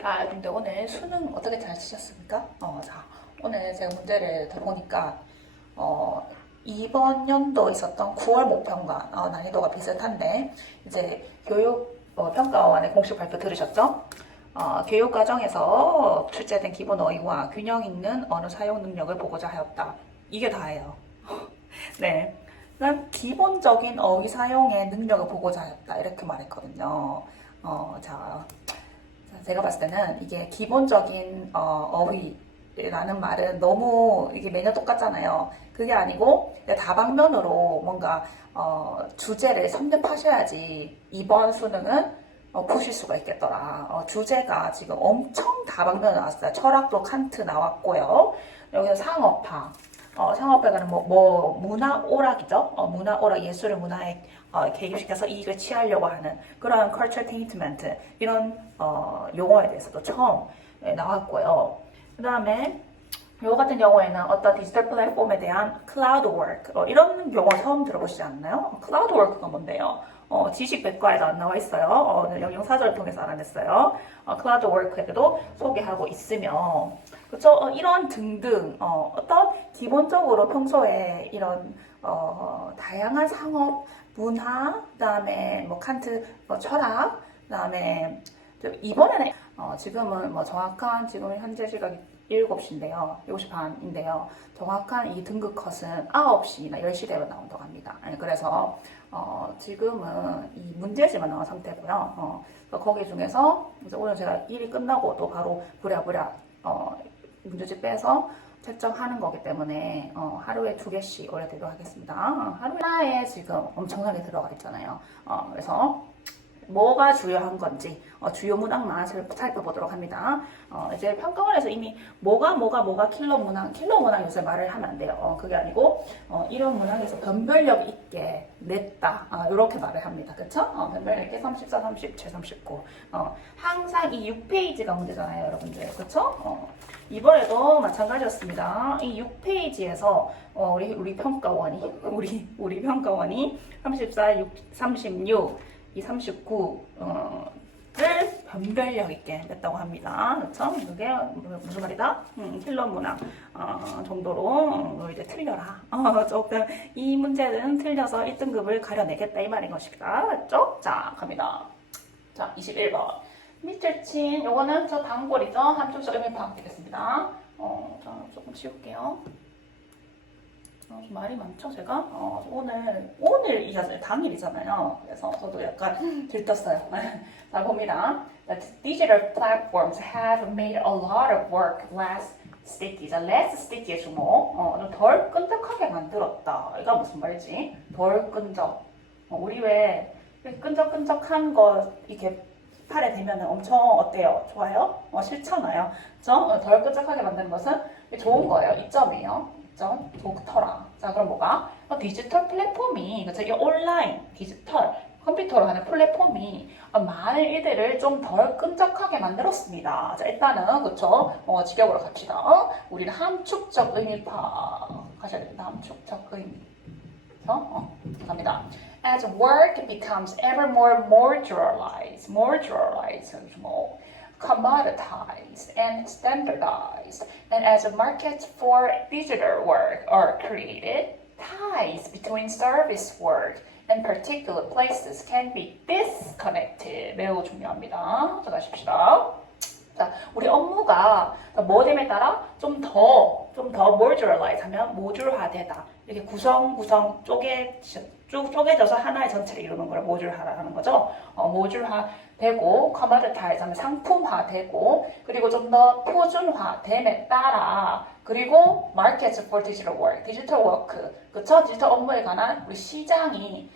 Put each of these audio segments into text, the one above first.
자, 근데 오늘 수능 어떻게 잘 치셨습니까? 어, 자, 오늘 제가 문제를 들어보니까, 어, 이번 연도 있었던 9월 목평과 어, 난이도가 비슷한데, 이제 교육 어, 평가원의 공식 발표 들으셨죠? 어, 교육 과정에서 출제된 기본 어휘와 균형 있는 언어 사용 능력을 보고자 하였다. 이게 다예요. 네. 난 기본적인 어휘 사용의 능력을 보고자 하였다. 이렇게 말했거든요. 어, 자, 자, 제가 봤을 때는 이게 기본적인 어, 어휘라는 말은 너무 이게 매년 똑같잖아요. 그게 아니고 다방면으로 뭔가 어, 주제를 섭렵하셔야지 이번 수능은 어, 푸실 수가 있겠더라. 어, 주제가 지금 엄청 다방면으로 나왔어요. 철학도 칸트 나왔고요. 여기서 상업화. 어, 상업화가는 뭐, 뭐, 문화 오락이죠. 어, 문화 오락, 예술을 문화에 어, 개입시켜서 이익을 취하려고 하는 그런 culture 이런 어, 용어에 대해서도 처음 예, 나왔고요. 그 다음에 요 같은 경우에는 어떤 디지털 플랫폼에 대한 클라우드 워크 어, 이런 용어 처음 들어보시지 않나요? 클라우드 워크가 뭔데요? 어, 지식 백과에도 안 나와 있어요. 어, 영영 사전을 통해서 알아냈어요. 어, 클라우드 워크에도 소개하고 있으며 그렇죠? 어, 이런 등등 어, 어떤 기본적으로 평소에 이런 어, 다양한 상업 문화 그다음에 뭐 칸트 뭐 철학 그다음에 저 이번에는 어, 지금은 뭐 정확한 지금 현재 시각이 7시인데요. 7시 반인데요. 정확한 이 등급 컷은 9시나 10시대로 나온다고 합니다. 아니, 그래서 어, 지금은 이 문제지만 나온 상태고요. 어, 거기 중에서 오늘 제가 일이 끝나고 또 바로 부랴부랴 어, 문제집 빼서 채점하는 거기 때문에 어, 하루에 두 개씩 올려드리도록 하겠습니다. 어, 하루에 지금 엄청나게 들어가 있잖아요. 어, 그래서 뭐가 주요한 건지 어, 주요 문항만 살- 살펴보도록 합니다. 어, 이제 평가원에서 이미 뭐가 뭐가 뭐가 킬러 문항, 킬러 문항 요새 말을 하면 안 돼요. 어, 그게 아니고 어, 이런 문항에서 변별력 있게 냈다. 이렇게 말을 합니다. 그쵸? 어, 변별력 있게 34, 37, 39. 어, 항상 이 6페이지가 문제잖아요, 여러분들. 그쵸? 어, 이번에도 마찬가지였습니다. 이 6페이지에서 어, 우리 우리 평가원이 우리 우리 평가원이 34, 6, 36, 이 39, 어, 를 변별력 있게 냈다고 합니다. 그렇죠? 그게 무슨 말이다? 음, 킬러 문항 어, 정도로 어, 이제 틀려라. 어, 조금 이 문제는 틀려서 1등급을 가려내겠다 이 말인 것입니다. 맞죠? 자, 갑니다. 자, 21번. 밑줄 친 요거는 저 단골이죠. 함축적 의미 파악 되겠습니다. 어, 자, 조금 치울게요. 말이 많죠, 제가? 어, 오늘, 오늘이잖아요. 당일이잖아요. 그래서 저도 약간 들떴어요. 자, 봅니다. That digital platforms have made a lot of work less sticky. 자, less sticky의 주목. 어, 좀덜 끈적하게 만들었다. 이거 무슨 말이지? 덜 끈적. 어, 우리 왜 끈적끈적한 거 이렇게 팔에 대면 엄청 어때요? 좋아요? 어, 싫잖아요. 그죠? 어, 덜 끈적하게 만드는 것은 좋은 거예요. 이점이에요. 이점 좋더라. 자, 그럼 뭐가? 어, 디지털 플랫폼이, 그쵸? 이 온라인, 디지털, 컴퓨터로 하는 플랫폼이 어, 많은 일들을 좀 덜 끈적하게 만들었습니다. 자, 일단은, 그쵸? 어, 직역으로 갑시다. 어? 우리는 함축적 의미파 하셔야 됩니다. 함축적 의미. 그쵸? 어, 갑니다. As work becomes ever more modularized, modularized, 뭐, commoditized and standardized, and as markets for digital work are created, ties between service work and particular places can be disconnected. 매우 중요합니다. 자, 가십시다. 자, 우리 업무가 모뎀에 따라 좀 더, 좀 더 modularize 하면 모듈화되다. 이렇게 구성, 구성 쪼개, 쭉 쪼개져서 하나의 전체를 이루는 걸 모듈화라는 거죠. 어, 모듈화 되고, commoditize 하면 상품화 되고, 그리고 좀 더 표준화 됨에 따라, 그리고 markets for digital work, 디지털 워크, 그쵸? 디지털 업무에 관한 우리 시장이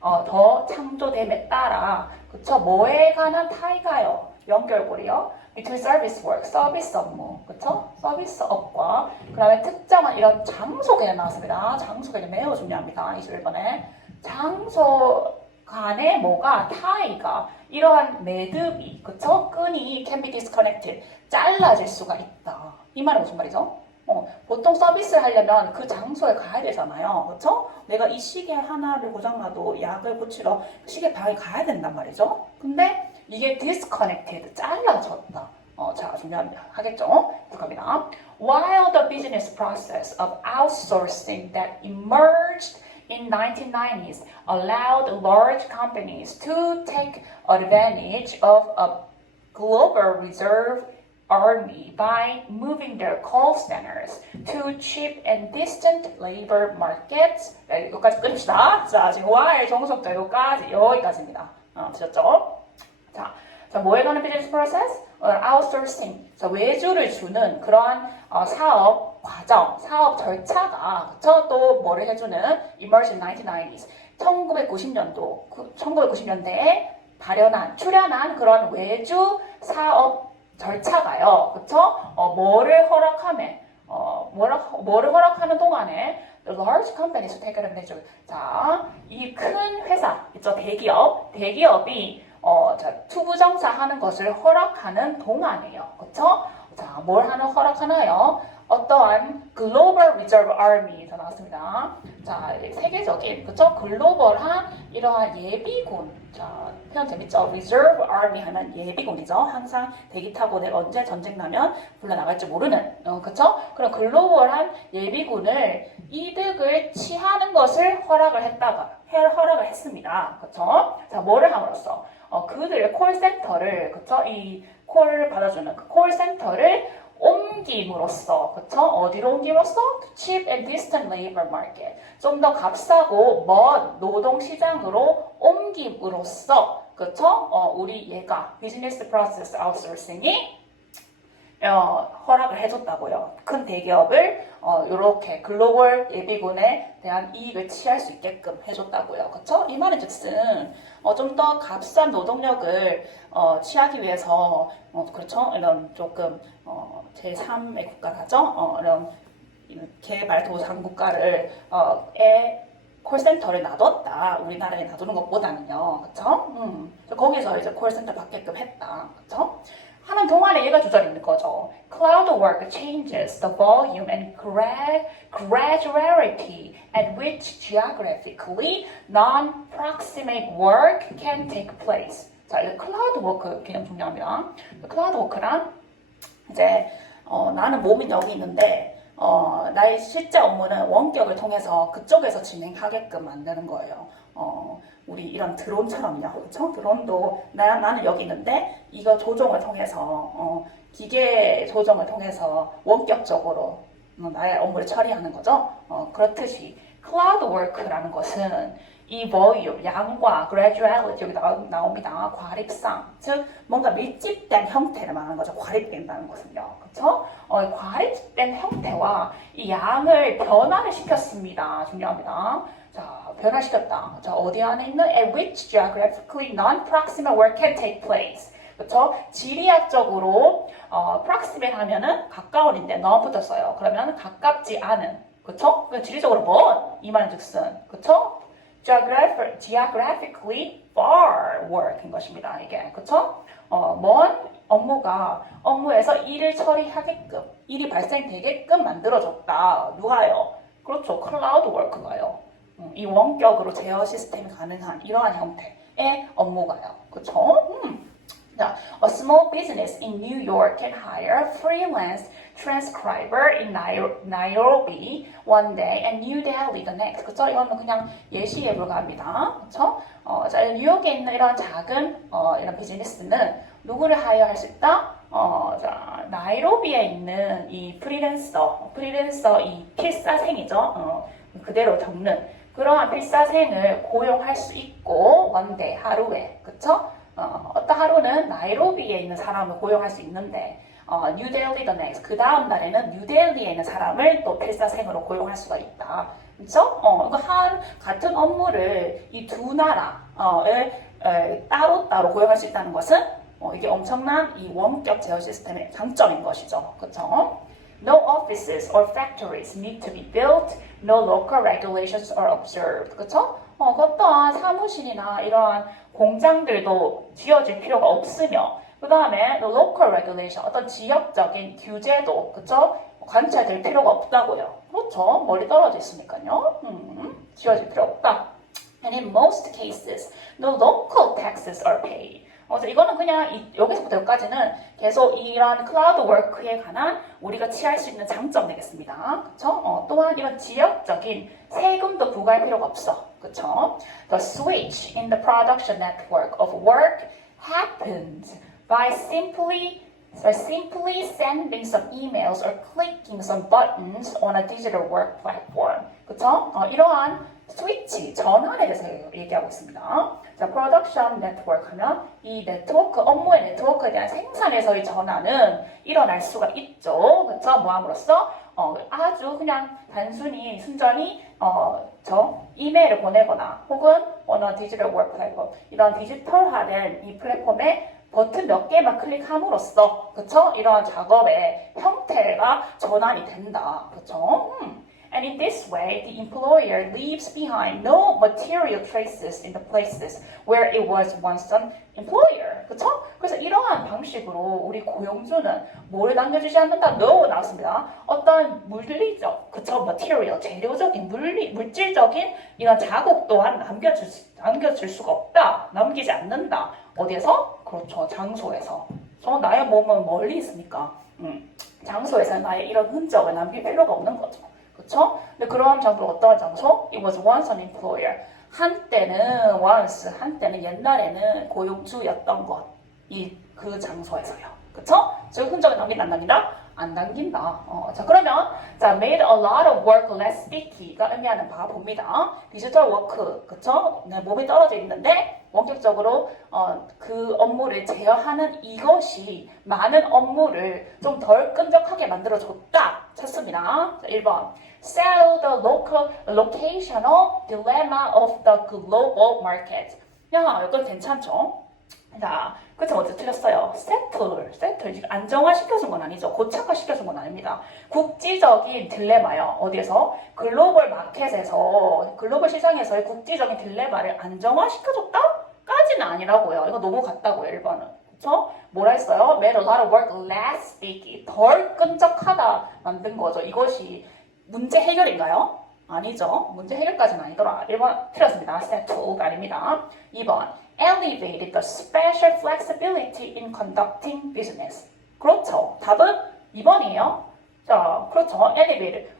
어, 더 창조됨에 따라, 그쵸? 뭐에 관한 타이가요? 연결고리요. Between service work, 서비스 업무, 그쵸? 서비스 업과 그 다음에 특정한 이런 장소 개념 나왔습니다. 장소 개념 매우 중요합니다. 21번에 장소 간에 뭐가 타이가 이러한 매듭이 그쵸? 끈이 can be disconnected 잘라질 수가 있다. 이 말은 무슨 말이죠? 어, 보통 서비스를 하려면 그 장소에 가야 되잖아요. 그렇죠? 내가 이 시계 하나를 고장나도 약을 그 시계 방에 가야 된단 말이죠. 근데 이게 disconnected, 잘라졌다. 중요하겠죠? 들어갑니다. While the business process of outsourcing that emerged in 1990s allowed large companies to take advantage of a global reserve army by moving their call centers to cheap and distant labor markets. 네, 여기까지 끊읍시다. 자, 지금 while 정석도 여기까지, 여기까지입니다. 어, 되셨죠? 자, 자, 뭐에 관한 비즈니스 프로세스? 어, 아웃소싱. 자, 외주를 주는 그러한 어, 사업 과정, 사업 절차가 그쵸? 또 뭐를 해주는 Immersion 1990s. 1990년도, 그, 1990년대에 발현한, 출현한 그런 외주 사업 절차가요. 그쵸? 어, 뭐를 허락하면, 어, 뭐를, 뭐를 허락하는 동안에 large companies take advantage. 자, 이 큰 회사, 있죠? 대기업, 대기업이 어, 자, 투부정사 하는 것을 허락하는 동안이에요. 그쵸? 자, 뭘 하는 허락하나요? 어떠한 글로벌 리저브 아미가 나왔습니다. 자, 세계적인, 그쵸? 글로벌한 이러한 예비군. 자, 표현 재밌죠? 리저브 아미 하면 예비군이죠. 항상 대기 타고 내가 언제 전쟁 나면 불러나갈지 모르는. 어, 그쵸? 그런 글로벌한 예비군을 이득을 취하는 것을 허락을 했다가, 해- 허락을 했습니다. 그쵸? 자, 뭐를 함으로써? 어, 그들의 콜센터를, 그쵸? 이 콜을 받아주는 그 콜센터를 옮김으로써, 그쵸? 어디로 옮김으로써? cheap and distant labor market. 좀 더 값싸고 먼 노동 시장으로 옮김으로써, 그쵸? 어, 우리 얘가 비즈니스 프로세스 아웃소싱이 어, 허락을 해줬다고요. 큰 대기업을 어, 이렇게 글로벌 예비군에 대한 이익을 취할 수 있게끔 해줬다고요. 그쵸? 이 말은 즉슨 어, 좀 더 값싼 노동력을 어, 취하기 위해서 어, 그렇죠? 이런 조금 어, 제3의 국가라죠? 어, 이런 개발도상 국가를 어, 에 콜센터를 놔뒀다. 우리나라에 놔두는 것보다는요. 그쵸? 음. 거기서 이제 콜센터 받게끔 했다. 그쵸? 하는 동안에 얘가 주저리 있는 거죠. Cloud work changes the volume and gra- graduality at which geographically non-proximate work can take place. 자, 이 클라우드 워크 개념 중요합니다. 클라우드 워크란 이제 어, 나는 몸이 여기 있는데 어, 나의 실제 업무는 원격을 통해서 그쪽에서 진행하게끔 만드는 거예요. 어, 우리 이런 드론처럼요. 그렇죠? 드론도 나, 나는 여기 있는데 이거 조종을 통해서 어, 기계 조정을 통해서 원격적으로 어, 나의 업무를 처리하는 거죠. 어, 그렇듯이 클라우드 워크라는 것은 이 볼륨, 양과 graduality 여기 나오, 나옵니다. 과립상, 즉 뭔가 밀집된 형태를 말하는 거죠. 과립된다는 것은요. 그렇죠? 어, 과립된 형태와 이 양을 변화를 시켰습니다. 중요합니다. 자, 변화시켰다. 자, 어디 안에 있는 at which geographically non-proximal work can take place. 그렇죠? 지리학적으로 어, proximate 하면은 가까운인데 non 붙었어요. 그러면 가깝지 않은. 그렇죠? 지리적으로 먼이 말은 즉슨. 그렇죠? geograph- geographically far work인 것입니다. 이게 그렇죠? 어, 먼 업무가 업무에서 일을 처리하게끔 일이 발생되게끔 만들어졌다. 누가요? 그렇죠. 클라우드 워크가요. 음, 이 원격으로 제어 시스템이 가능한 이러한 형태의 업무가요. 그렇죠? 음. 자, a small business in New York can hire a freelance transcriber in Nai- Nairobi one day and New Delhi the next. 그쵸? 이거는 그냥 예시에 불과합니다. 그쵸? 어, 자, 뉴욕에 있는 이런 작은 어, 이런 비즈니스는 누구를 하이어할 수 있다? 어, 자, 나이로비에 있는 이 프리랜서, 프리랜서 이 필사생이죠. 어, 그대로 겪는 그러한 필사생을 고용할 수 있고 원데 하루에 그쵸? 어, 어떤 하루는 나이로비에 있는 사람을 고용할 수 있는데 어, 뉴델리 the next 그 다음 날에는 뉴델리에 있는 사람을 또 필사생으로 고용할 수가 있다. 그렇죠? 어, 그한 같은 업무를 이 두 나라를 따로 따로 고용할 수 있다는 것은 어, 이게 엄청난 이 원격 제어 시스템의 장점인 것이죠. 그렇죠? No offices or factories need to be built. No local regulations are observed. 그쵸? 어, 그 어떠한 사무실이나 이러한 공장들도 지어질 필요가 없으며, 그 다음에 the local regulation, 어떤 지역적인 규제도, 그쵸? 관찰될 필요가 없다고요. 그렇죠. 멀리 떨어져 있으니까요. 음, 지어질 필요 없다. And in most cases, no local taxes are paid. 그래서 이거는 그냥 이- 여기서부터 여기까지는 계속 이런 클라우드 워크에 관한 우리가 취할 수 있는 장점 되겠습니다. 그쵸? 어, 또한 이런 지역적인 세금도 부과할 필요가 없어. 그쵸? The switch in the production network of work happens by simply by simply sending some emails or clicking some buttons on a digital work platform. 그쵸? 어, 이러한 스위치, 전환에 대해서 얘기하고 있습니다. 자, 프로덕션 네트워크 하면 이 네트워크, 업무의 네트워크에 대한 생산에서의 전환은 일어날 수가 있죠. 그쵸? 뭐 함으로써 어, 아주 그냥 단순히 순전히 어, 저 이메일을 보내거나 혹은 어느 디지털 워크 플랫폼 이런 디지털화된 이 플랫폼에 버튼 몇 개만 클릭함으로써 그쵸? 이러한 작업의 형태가 전환이 된다. 그쵸? 음. And in this way, the employer leaves behind no material traces in the places where it was once an employer. 그쵸? 그래서 이러한 방식으로 우리 고용주는 뭘 남겨주지 않는다? No 나왔습니다. 어떤 물리적, 그쵸? material, 재료적인, 물리, 물질적인 이런 자국 또한 남겨줄, 수- 남겨줄 수가 없다. 남기지 않는다. 어디에서? 그렇죠. 장소에서. 저 나의 몸은 멀리 있으니까. 음, 장소에서 나의 이런 흔적을 남길 필요가 없는 거죠. 그쵸? 근데 그런 장소는 어떤 장소? It was once an employer. 한때는 once, 한때는 옛날에는 고용주였던 것. 이 그 장소에서요. 그쵸? 즉 흔적을 남긴다 안 남긴다? 안 남긴다. 어, 자 그러면 자 made a lot of work less sticky가 의미하는 바 봅니다. 디지털 워크 그쵸? 네, 몸이 떨어져 있는데 원격적으로 어, 그 업무를 제어하는 이것이 많은 업무를 좀 덜 끈적하게 만들어줬다 찾습니다. 자, 1번 Sell the local locational dilemma of the global market. 야, 이건 괜찮죠? 자, 그쵸 어제 틀렸어요. 세틀, 세틀 지금 안정화 시켜준 건 아니죠. 고착화 시켜준 건 아닙니다. 국지적인 딜레마요. 어디에서 글로벌 마켓에서 글로벌 시장에서의 국지적인 딜레마를 안정화 시켜줬다? 까지는 아니라고요. 이거 너무 같다고요. 1번은. 그쵸? 뭐라 했어요? Made a lot of work less sticky. 덜 끈적하다 만든 거죠. 이것이 문제 해결인가요? 아니죠. 문제 해결까지는 아니더라. 1번 틀렸습니다. Settle가 아닙니다. 2번 Elevated the special flexibility in conducting business. 그렇죠. 답은 2번이에요. 자, 그렇죠. Elevated.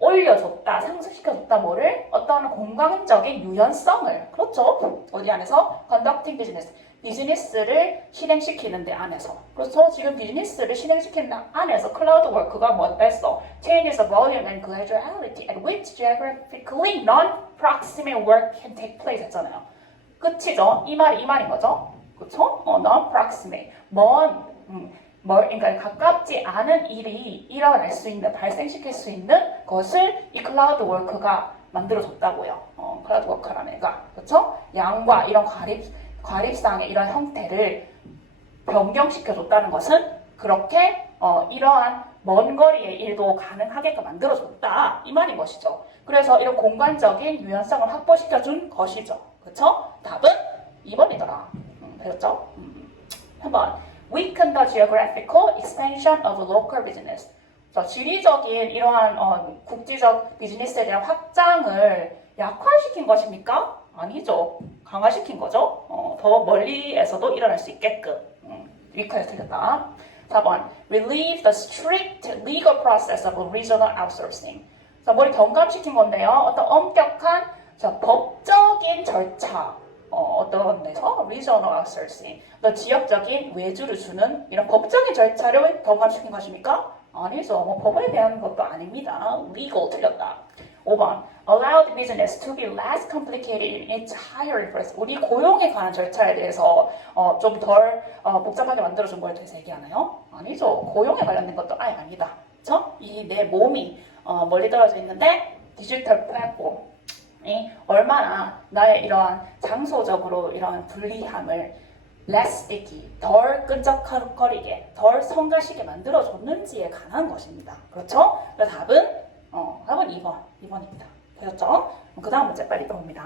올려줬다, 상승시켜줬다, 뭐를? 어떤 공간적인 유연성을. 그렇죠. 어디 안에서? conducting business. 비즈니스를 실행시키는 데 안에서. 그렇죠. 지금 비즈니스를 실행시키는 데 안에서 클라우드 워크가 뭔가 했어. Changes the volume and graduality at which geographically non-proximate work can take place 했잖아요. 끝이죠. 이 말이 이 말인 거죠. 그쵸? 어, non-proximate. 먼, 음, 멀, 그러니까 가깝지 않은 일이 일어날 수 있는, 발생시킬 수 있는 것을 이 클라우드 워크가 만들어줬다고요. 어, 클라우드 워크라는 애가. 그쵸? 양과 이런 과립, 과립상의 이런 형태를 변경시켜줬다는 것은 그렇게 어, 이러한 먼 거리의 일도 가능하게끔 만들어줬다 이 말인 것이죠. 그래서 이런 공간적인 유연성을 확보시켜준 것이죠. 그렇죠? 답은 2번이더라. 음, 되었죠? 음. 3번 Weaken the geographical expansion of local business. 자, 지리적인 이러한 어, 국지적 비즈니스에 대한 확장을 약화시킨 것입니까? 아니죠. 강화시킨 거죠. 어, 더 멀리에서도 일어날 수 있게끔. 음, 위크에서 틀렸다. 4번. Relieve the strict legal process of regional outsourcing. 자, 뭘 경감시킨 건데요. 어떤 엄격한 자, 법적인 절차. 어, 어떤 데서 regional outsourcing. 또 지역적인 외주를 주는 이런 법적인 절차를 경감시킨 것입니까? 아니죠. 뭐 법에 대한 것도 아닙니다. legal 틀렸다. 5번. Allow the business to be less complicated in its hiring process. 우리 고용에 관한 절차에 대해서 어, 좀덜 복잡하게 만들어준 거에 대해서 얘기하나요? 아니죠. 고용에 관련된 것도 아예 아니다. 그쵸? 이내 몸이 어, 멀리 떨어져 있는데 디지털 플랫폼이 얼마나 나의 이러한 장소적으로 이러한 불리함을 less sticky, 덜 끈적거리게, 덜 성가시게 만들어줬는지에 관한 것입니다. 그렇죠? 그래서 답은 어, 답은 2번, 2번입니다. 되셨죠? 그 다음 문제 빨리 봅니다.